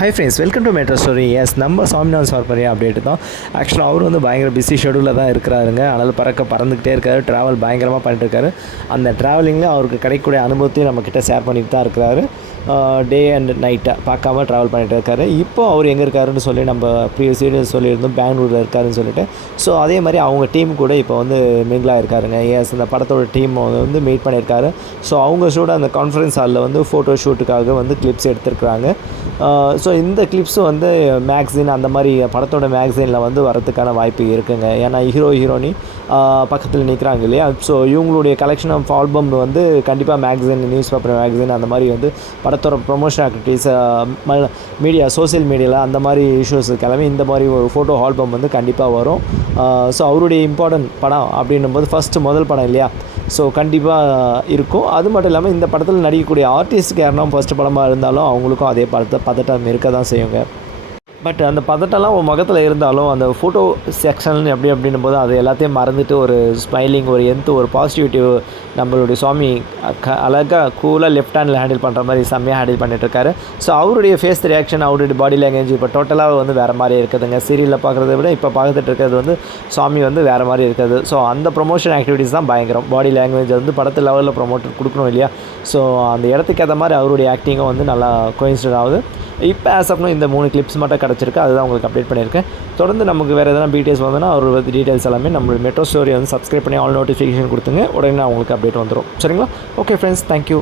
Hi friends, welcome to metro story. Yes, நம்ம Saminathan sir பெரிய update தான். ஆக்சுவலாக அவர் வந்து பயங்கர பிஸி ஷெடியூலில் தான் இருக்கிறாருங்க. அதனால் பறந்துக்கிட்டே இருக்காரு, ட்ராவல் பயங்கரமாக பண்ணிட்டு இருக்காரு. அந்த ட்ராவலிங்கில் அவருக்கு கிடைக்கக்கூடிய அனுபவத்தையும் நம்மக்கிட்ட ஷேர் பண்ணிட்டு தான் இருக்கிறாரு. டே அண்ட் நைட்டை பார்க்காம ட்ராவல் பண்ணிகிட்டு இருக்காரு. இப்போ அவர் எங்கே இருக்காருன்னு சொல்லி நம்ம ப்ரீவியஸ் வீடியோ சொல்லியிருந்தோம், பெங்களூரில் இருக்காருன்னு சொல்லிட்டு. ஸோ அதே மாதிரி அவங்க டீம் கூட இப்போ வந்து மிங்கிளாக இருக்காருங்க. எஸ், இந்த படத்தோட டீம் வந்து மீட் பண்ணியிருக்காரு. ஸோ அவங்க ஷூட் அந்த கான்ஃபரன்ஸ் ஹாலில் வந்து ஃபோட்டோ ஷூட்டுக்காக வந்து கிளிப்ஸ் எடுத்துருக்குறாங்க. ஸோ இந்த கிளிப்ஸும் வந்து மேக்ஸின் அந்த மாதிரி படத்தோட மேக்ஸினில் வந்து வரதுக்கான வாய்ப்பு இருக்குங்க. ஏன்னா ஹீரோயினி பக்கத்தில் நிற்கிறாங்க இல்லையா. ஸோ இவங்களுடைய கலெக்ஷன் ஆஃப் ஆல்பம் வந்து கண்டிப்பாக மேக்ஸின், நியூஸ் பேப்பர் மேக்ஸின் அந்த மாதிரி வந்து படத்தோட ப்ரொமோஷன் ஆக்டிவிட்டீஸ், மீடியா, சோசியல் மீடியாவில் அந்த மாதிரி இஷ்யூஸ் கிளம்பி இந்த மாதிரி ஒரு ஃபோட்டோ ஆல்பம் வந்து கண்டிப்பாக வரும். ஸோ அவருடைய இம்பார்ட்டன்ட் படம் அப்படின்னும்போது முதல் படம் இல்லையா. ஸோ கண்டிப்பாக இருக்கும். அது மட்டும் இல்லாமல் இந்த படத்தில் நடிக்கக்கூடிய ஆர்டிஸ்ட்டுக்கு யாருன்னா ஃபஸ்ட்டு படமாக இருந்தாலும் அவங்களுக்கும் அதே பதட்டம் இருக்க தான் செய்யுங்க. பட் அந்த பதட்டம்லாம் ஒரு முகத்தில் இருந்தாலும் அந்த ஃபோட்டோ செக்ஷன் அப்படின்னும் போது அது எல்லாத்தையும் மறந்துட்டு ஒரு ஸ்மைலிங், ஒரு ஒரு பாசிட்டிவிட்டி நம்மளுடைய சுவாமி அழகாக கூலாக லெஃப்ட் ஹேண்டில் ஹேண்டில் பண்ணுற மாதிரி செம்மையாக ஹேண்டில் பண்ணிட்டுருக்காரு. ஸோ அவருடைய ஃபேஸ் ரியாக்ஷன், அவருடைய பாடி லாங்குவேஜ் இப்போ டோட்டலாக வந்து வேறு மாதிரி இருக்குதுங்க. சீரியலில் பார்க்குறத விட இப்போ பார்த்துட்டு இருக்கிறது வந்து சுவாமி வந்து வேறு மாதிரி இருக்குது. ஸோ அந்த ப்ரொமோஷன் ஆக்டிவிட்டீஸ் தான் பயங்கரம். பாடி லாங்குவேஜ் வந்து படத்து லெவலில் ப்ரொமோட் கொடுக்கணும் இல்லையா. ஸோ அந்த இடத்துக்கு ஏற்ற மாதிரி அவருடைய ஆக்டிங்கும் வந்து நல்லா கோயின்சிடென்ட் ஆகுது. இப்போ ஆசப்னும் இந்த 3 கிளிப்ஸ் மட்டும் கிடச்சிருக்கு. அதுதான் உங்களுக்கு அப்டேட் பண்ணியிருக்கேன். தொடர்ந்து நமக்கு வேறு எதனா டீட்டெயில்ஸ் வந்ததுன்னா அவர் டீட்டெயில்ஸ் எல்லாமே நம்மளுடைய மெட்ரோ ஸ்டோரி வந்து சப்ஸ்கிரைப் பண்ணி ஆல் நோட்டிஃபிகேஷன் கொடுத்துங்க. உடனே உங்களுக்கு அப்டேட் வந்துடும். சரிங்களா? Okay friends, thank you.